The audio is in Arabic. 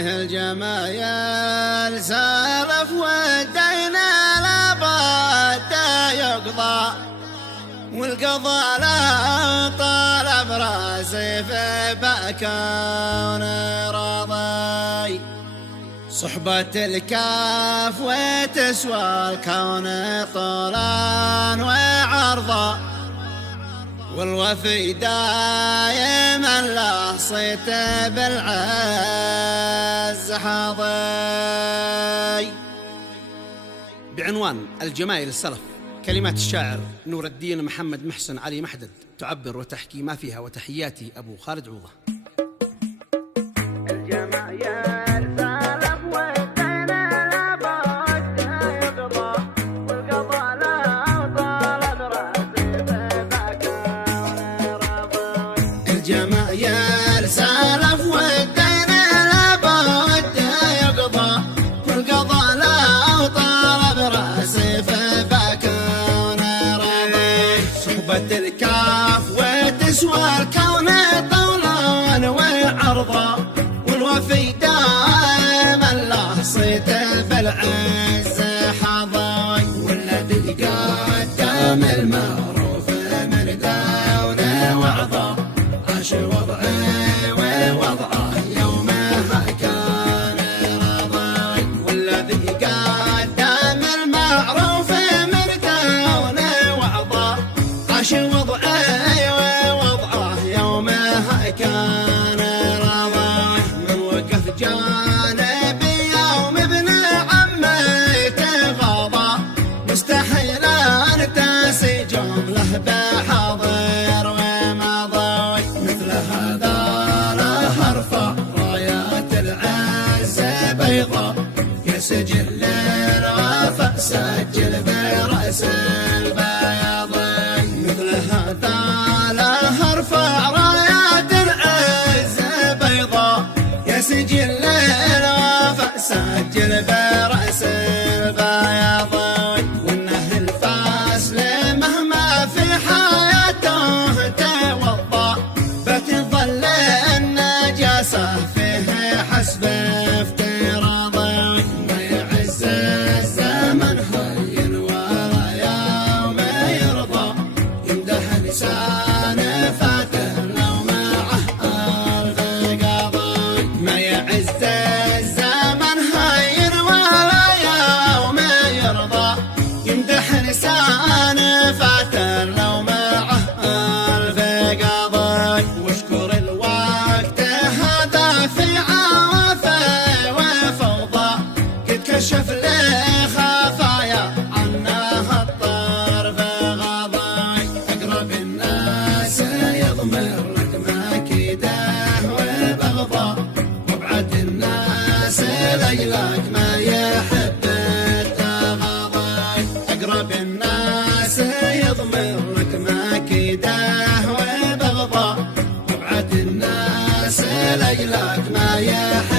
الجمايل سالف والدين لابد يقضى، والقضاء لا طلب راسي في بكون راضي. صحبة الكاف وتسوى الكون طولا وعرضا، والوفي دايما له صيت بالعز حاضي. بعنوان الجمايل السلف، كلمات الشاعر نور الدين محمد محسن علي محدد، تعبر وتحكي ما فيها. وتحياتي أبو خالد عوضة. الجمايل سالف والدين لابد يقضى، والقضاء لا طلب راسي في بكون راضي. صحبة الكاف وتسوى الكون طولا وعرضا، والوفي دائما له صيت بالعز حظي. والذي قدم المعروف من دونه وعظه، عاش وضعه ووضعه يومها كان راضي. والذي قدم المعروف من دونه وعظه، عاش وضعه ووضعه يومها كان راضي. من وقف جانبي يوم ابن عمي تغاضى، مستحيل ان تسجم له بحاضر وماضي. مثل هذا له ارفع رايات العز بيضاء، يا سجل الوفاء سجل برأس البياضي. مثل هذا له ارفع رايات العز بيضاء، يا سجل الوفاء سجل برأس البياضي. وانه الفاسل مهما في حياته توضا، بتظل النجاسة فيه حسب افتراضي. ما يعز الزمن هين ولا يوم يرضى، يمدح لسان فاته لو معه ألف قاضي. ما يعز الزمن هين ولا يوم يرضى، يمدح لسان فاته لو معه ألف قاضي. واشكر الوقت هذا في عوافه وفوضى، قد كشف لي خفايا عنها الطرف غاضي. أقرب الناس يضمر لك مكيده وبغضى، وابعد الناس ليلك ما يحب التغاضي. أقرب الناس يضمر لك مكيده وبغضى، وابعد الناس ليلك ما يحب